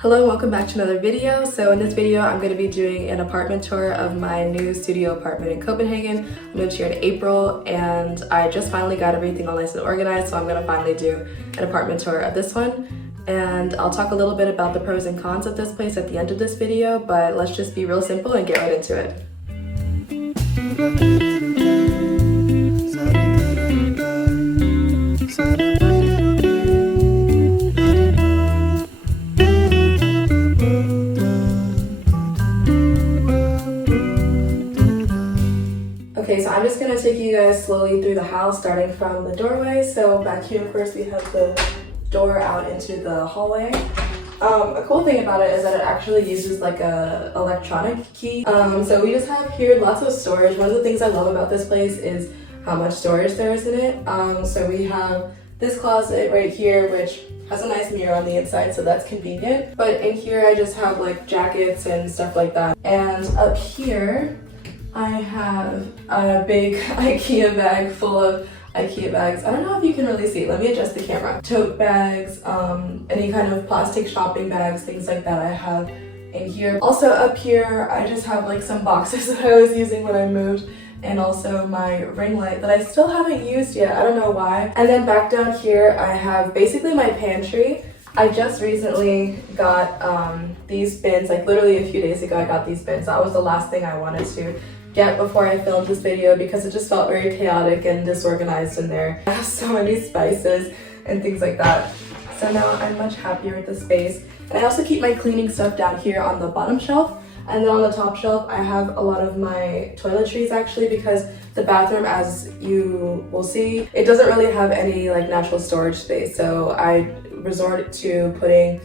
Hello, welcome back to another video. So in this video, I'm going to be doing an apartment tour of my new studio apartment in Copenhagen. I moved here in April and I just finally got everything all nice and organized, so I'm going to finally do an apartment tour of this one. And I'll talk a little bit about the pros and cons of this place at the end of this video, but let's just be real simple and get right into it. Okay, so I'm just going to take you guys slowly through the house, starting from the doorway. So back here, of course, we have the door out into the hallway. A cool thing about it is that it actually uses like a electronic key. So we just have here lots of storage. One of the things I love about this place is how much storage there is in it. So we have this closet right here, which has a nice mirror on the inside, so that's convenient. But in here, I just have like jackets and stuff like that. And up here, I have a big IKEA bag full of IKEA bags. I don't know if you can really see. Let me adjust the camera. Tote bags, any kind of plastic shopping bags, things like that I have in here. Also up here, I just have like some boxes that I was using when I moved, and also my ring light that I still haven't used yet. I don't know why. And then back down here, I have basically my pantry. I just recently got these bins, like literally a few days ago I got these bins. That was the last thing I wanted to get before I filmed this video because it just felt very chaotic and disorganized in there. I have so many spices and things like that. So now I'm much happier with the space. And I also keep my cleaning stuff down here on the bottom shelf. And then on the top shelf, I have a lot of my toiletries actually, because the bathroom, as you will see, it doesn't really have any like natural storage space. So I resort to putting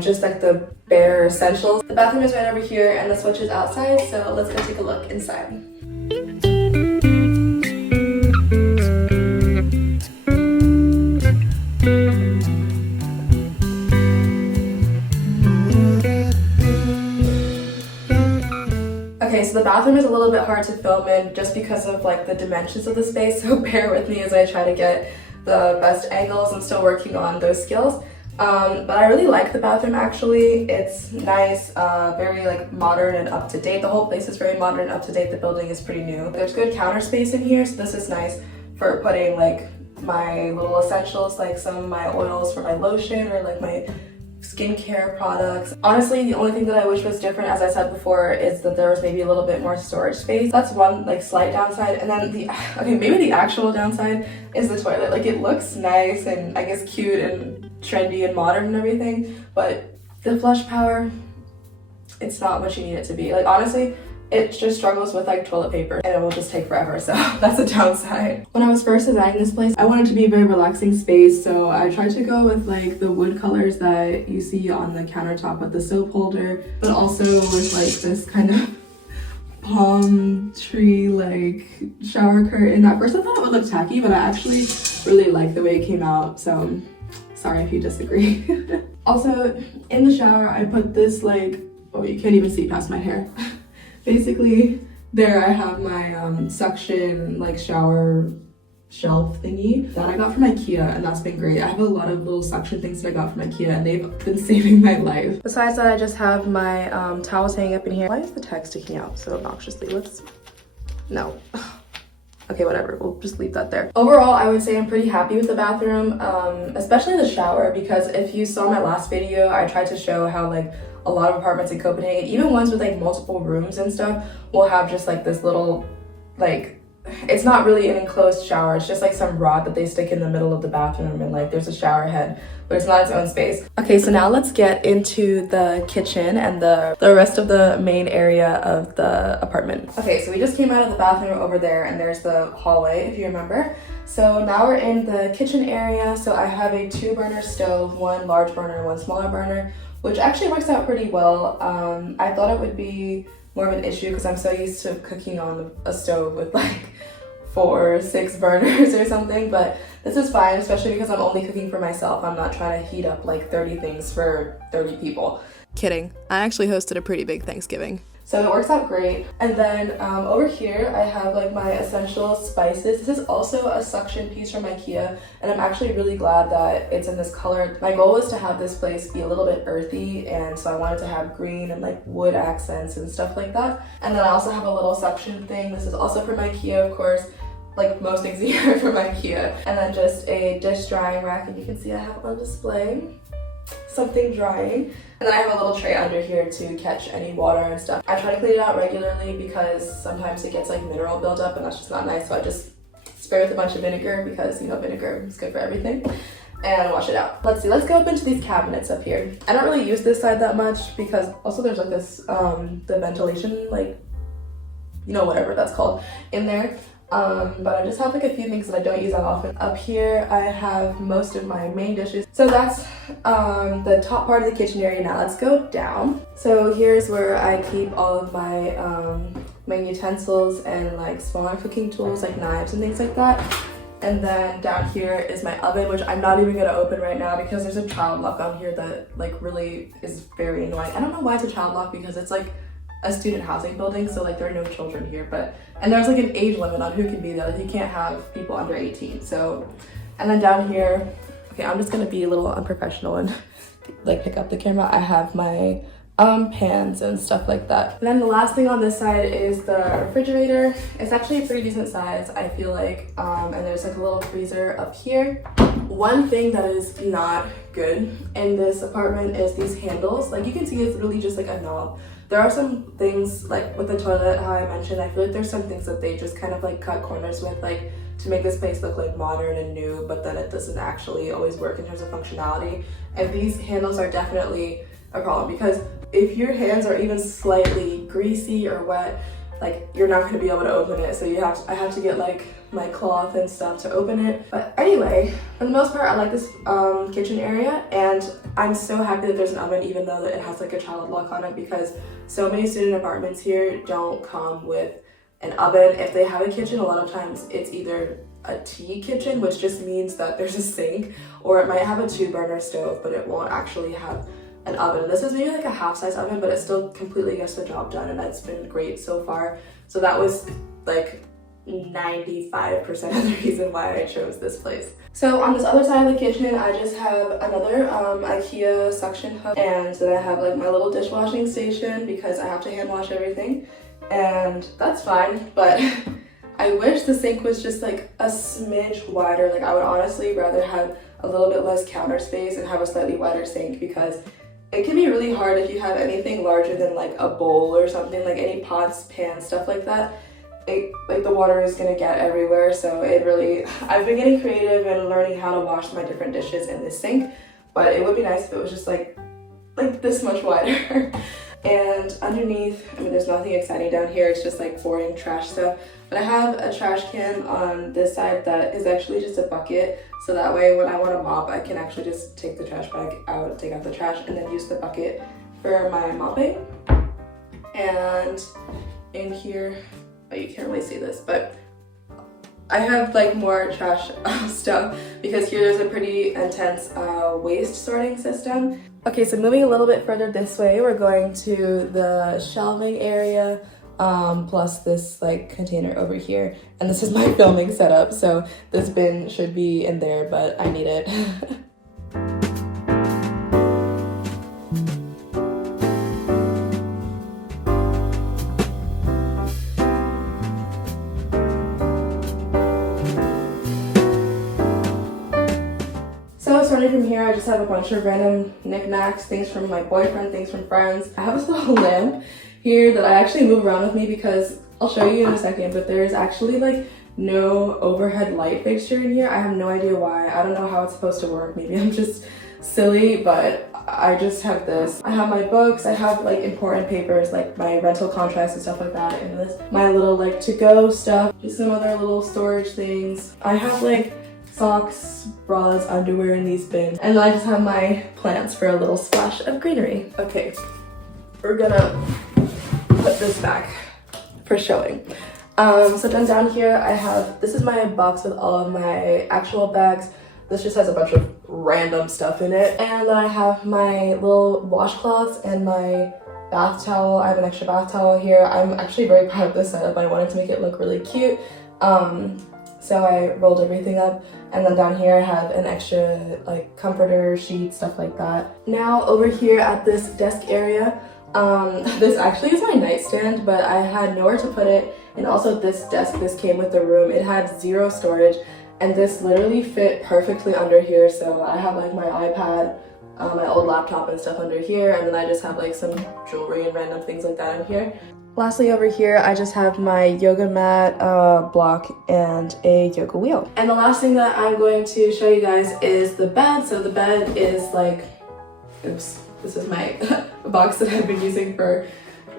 just like the bare essentials. The bathroom is right over here and the switch is outside, so let's go take a look inside. Okay, so the bathroom is a little bit hard to film in just because of like the dimensions of the space, so bear with me as I try to get the best angles. I'm still working on those skills. But I really like the bathroom actually. It's nice, very like modern and up to date. The whole place is very modern and up to date. The building is pretty new. There's good counter space in here, so this is nice for putting like my little essentials, like some of my oils for my lotion or like my skincare products. Honestly, the only thing that I wish was different, as I said before, is that there was maybe a little bit more storage space. That's one like slight downside. And then maybe the actual downside is the toilet. Like it looks nice and I guess cute and trendy and modern and everything, but the flush power, it's not what you need it to be. Like honestly, it just struggles with like toilet paper and it will just take forever, so that's a downside. When I was first designing this place, I wanted to be a very relaxing space, so I tried to go with like the wood colors that you see on the countertop with the soap holder, but also with like this kind of palm tree like shower curtain. At first I thought it would look tacky, but I actually really like the way it came out, so sorry if you disagree. Also, in the shower, I put this like, oh, you can't even see past my hair. Basically, there I have my suction like shower shelf thingy that I got from IKEA, and that's been great. I have a lot of little suction things that I got from IKEA, and they've been saving my life. Besides that, I just have my towels hanging up in here. Why is the tag sticking out so obnoxiously? No. Okay, whatever, we'll just leave that there. Overall, I would say I'm pretty happy with the bathroom, especially the shower, because if you saw my last video, I tried to show how like a lot of apartments in Copenhagen, even ones with like multiple rooms and stuff, will have just like this little, like, it's not really an enclosed shower, it's just like some rod that they stick in the middle of the bathroom, and like there's a shower head, but it's not its own space. Okay, so now let's get into the kitchen and the rest of the main area of the apartment. Okay, so we just came out of the bathroom over there, and there's the hallway, if you remember. So now we're in the kitchen area. So I have a 2-burner stove, one large burner, one smaller burner, which actually works out pretty well. I thought it would be more of an issue because I'm so used to cooking on a stove with like 4 or 6 burners or something, but this is fine, especially because I'm only cooking for myself. I'm not trying to heat up like 30 things for 30 people. Kidding. I actually hosted a pretty big Thanksgiving. So it works out great. And then over here, I have like my essential spices. This is also a suction piece from IKEA, and I'm actually really glad that it's in this color. My goal was to have this place be a little bit earthy, and so I wanted to have green and like wood accents and stuff like that. And then I also have a little suction thing. This is also from IKEA, of course. Like most things here from IKEA. And then just a dish drying rack, and you can see I have on display something drying. And then I have a little tray under here to catch any water and stuff. I try to clean it out regularly because sometimes it gets like mineral buildup, and that's just not nice. So I just spray with a bunch of vinegar because, you know, vinegar is good for everything, and wash it out. Let's see, let's go up into these cabinets up here. I don't really use this side that much because also there's like this, the ventilation, like, you know, whatever that's called in there. But I just have like a few things that I don't use that often. Up here, I have most of my main dishes. So that's the top part of the kitchen area. Now let's go down. So here's where I keep all of my my utensils and like smaller cooking tools like knives and things like that. And then down here is my oven, which I'm not even gonna open right now because there's a child lock on here that like really is very annoying. I don't know why it's a child lock because it's like a student housing building, so like there are no children here, and there's like an age limit on who can be there. Like you can't have people under 18. So, and then down here, okay, I'm just gonna be a little unprofessional and like pick up the camera. I have my pans and stuff like that. And then the last thing on this side is the refrigerator. It's actually a pretty decent size, I feel like, and there's like a little freezer up here. One thing that is not good in this apartment is these handles. Like you can see it's really just like a knob. There are some things like with the toilet, how I mentioned, I feel like there's some things that they just kind of like cut corners with, like to make this place look like modern and new, but then it doesn't actually always work in terms of functionality. And these handles are definitely a problem because if your hands are even slightly greasy or wet, like you're not going to be able to open it. So I have to get like my cloth and stuff to open it. But anyway, for the most part, I like this kitchen area, and I'm so happy that there's an oven, even though it has like a child lock on it, because so many student apartments here don't come with an oven. If they have a kitchen, a lot of times it's either a tea kitchen, which just means that there's a sink, or it might have a 2-burner stove, but it won't actually have an oven. This is maybe like a half-size oven, but it still completely gets the job done, and that's been great so far. So that was like 95% of the reason why I chose this place. So on this other side of the kitchen, I just have another IKEA suction hub, and then I have like my little dishwashing station because I have to hand wash everything, and that's fine, but I wish the sink was just like a smidge wider. Like I would honestly rather have a little bit less counter space and have a slightly wider sink, because it can be really hard if you have anything larger than like a bowl or something, like any pots, pans, stuff like that. Like the water is gonna get everywhere. So it really, I've been getting creative and learning how to wash my different dishes in this sink, but it would be nice if it was just like this much wider. And underneath, I mean, there's nothing exciting down here. It's just like boring trash stuff. But I have a trash can on this side that is actually just a bucket. So that way when I want to mop, I can actually just take the trash bag out, take out the trash, and then use the bucket for my mopping. And in here, oh, you can't really see this, but I have like more trash stuff because here there's a pretty intense waste sorting system. Okay, so moving a little bit further this way, we're going to the shelving area, plus this like container over here. And this is my filming setup, so this bin should be in there, but I need it. Starting from here, I just have a bunch of random knickknacks, things from my boyfriend, things from friends. I have this little lamp here that I actually move around with me because I'll show you in a second, but there's actually like no overhead light fixture in here. I have no idea why. I don't know how it's supposed to work. Maybe I'm just silly, but I just have this. I have my books, I have like important papers like my rental contracts and stuff like that in this. My little like to-go stuff, just some other little storage things. I have like socks, bras, underwear in these bins. And then I just have my plants for a little splash of greenery. Okay, we're gonna put this back for showing. So then down here I have, this is my box with all of my actual bags. This just has a bunch of random stuff in it. And then I have my little washcloths and my bath towel. I have an extra bath towel here. I'm actually very proud of this setup. I wanted to make it look really cute. So I rolled everything up, and then down here I have an extra like comforter, sheet, stuff like that. Now over here at this desk area, this actually is my nightstand, but I had nowhere to put it. And also this desk, this came with the room. It had 0 storage, and this literally fit perfectly under here. So I have like my iPad, my old laptop and stuff under here, and then I just have like some jewelry and random things like that in here. Lastly, over here, I just have my yoga mat block and a yoga wheel. And the last thing that I'm going to show you guys is the bed. So the bed is like, oops, this is my box that I've been using for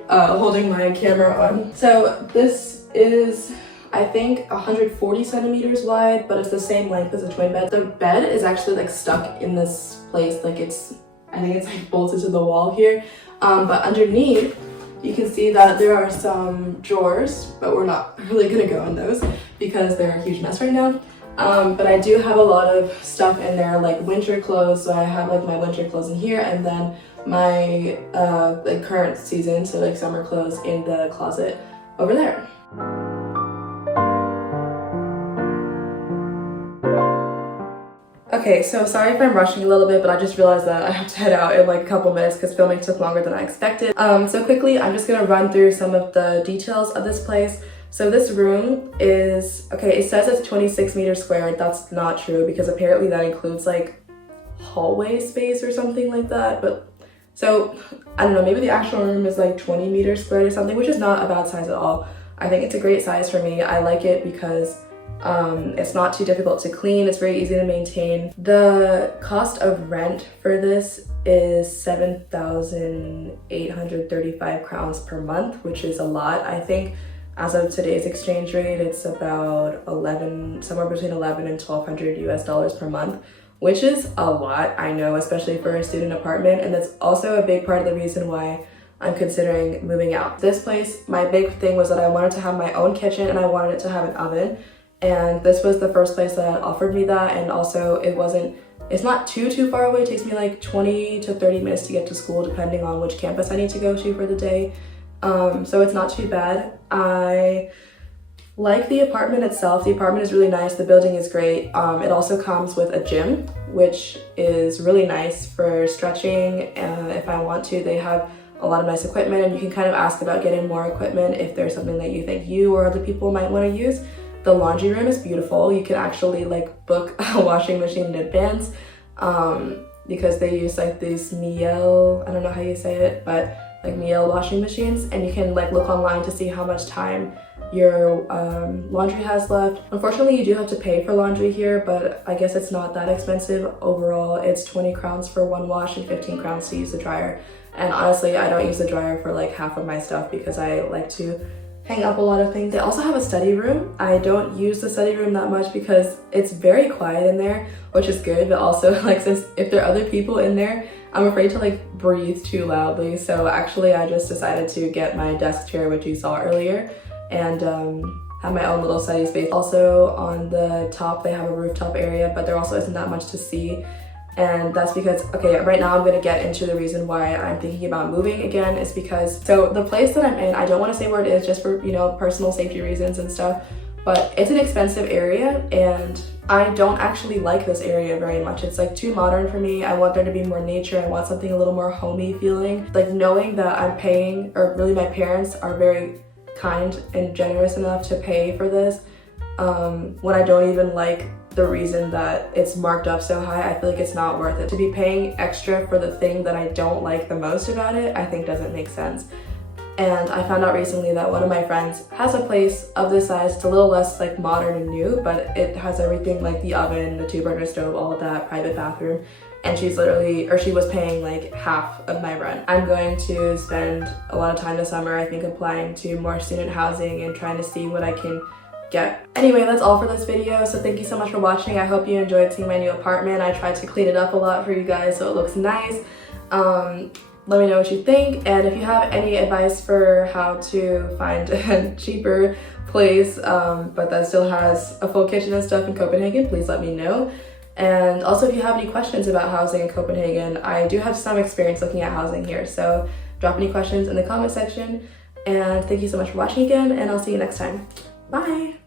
holding my camera on. So this is, I think, 140 centimeters wide, but it's the same length as a twin bed. The bed is actually like stuck in this place, like I think it's like bolted to the wall here. But underneath, you can see that there are some drawers, but we're not really gonna go in those because they're a huge mess right now. But I do have a lot of stuff in there, like winter clothes. So I have like my winter clothes in here, and then my like current season, so like summer clothes in the closet over there. Okay, so sorry if I'm rushing a little bit, but I just realized that I have to head out in like a couple minutes because filming took longer than I expected. So quickly, I'm just gonna run through some of the details of this place. So this room is, okay, it says it's 26 meters squared. That's not true because apparently that includes like hallway space or something like that. But so I don't know, maybe the actual room is like 20 meters squared or something, which is not a bad size at all. I think it's a great size for me. I like it because it's not too difficult to clean. It's very easy to maintain. The cost of rent for this is 7,835 crowns per month, which is a lot. I think as of today's exchange rate, it's about somewhere between 11 and 1,200 US dollars per month, which is a lot, I know, especially for a student apartment. And that's also a big part of the reason why I'm considering moving out. This place, my big thing was that I wanted to have my own kitchen and I wanted it to have an oven. And this was the first place that offered me that. And also it's not too far away. It takes me like 20 to 30 minutes to get to school, depending on which campus I need to go to for the day. So it's not too bad. I like the apartment itself. The apartment is really nice. The building is great. It also comes with a gym, which is really nice for stretching. If I want to, they have a lot of nice equipment, and you can kind of ask about getting more equipment if there's something that you think you or other people might want to use. The laundry room is beautiful. You can actually like book a washing machine in advance because they use like these Miele, I don't know how you say it, but like Miele washing machines, and you can like look online to see how much time your laundry has left. Unfortunately, you do have to pay for laundry here, but I guess it's not that expensive. Overall, it's 20 crowns for one wash and 15 crowns to use the dryer. And honestly, I don't use the dryer for like half of my stuff because I like to hang up a lot of things. They also have a study room. I don't use the study room that much because it's very quiet in there, which is good, but also like since if there are other people in there, I'm afraid to like breathe too loudly. So actually I just decided to get my desk chair, which you saw earlier, and have my own little study space. Also on the top, they have a rooftop area, but there also isn't that much to see. And that's because, okay, right now I'm gonna get into the reason why I'm thinking about moving again is because, so the place that I'm in, I don't wanna say where it is just for, you know, personal safety reasons and stuff, but it's an expensive area and I don't actually like this area very much. It's like too modern for me. I want there to be more nature. I want something a little more homey feeling. Like knowing that I'm paying, or really my parents are very kind and generous enough to pay for this, when I don't even like the reason that it's marked up so high, I feel like it's not worth it. To be paying extra for the thing that I don't like the most about it, I think doesn't make sense. And I found out recently that one of my friends has a place of this size. It's a little less like modern and new, but it has everything like the oven, the 2-burner stove, all of that, private bathroom. And she's literally, or she was paying like half of my rent. I'm going to spend a lot of time this summer, I think, applying to more student housing and trying to see what I can get. Anyway, that's all for this video. So thank you so much for watching. I hope you enjoyed seeing my new apartment. I tried to clean it up a lot for you guys so it looks nice. Let me know what you think, and if you have any advice for how to find a cheaper place but that still has a full kitchen and stuff in Copenhagen, please let me know. And also if you have any questions about housing in Copenhagen, I do have some experience looking at housing here, so drop any questions in the comment section. And thank you so much for watching again, and I'll see you next time. Bye!